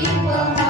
people.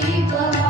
happy.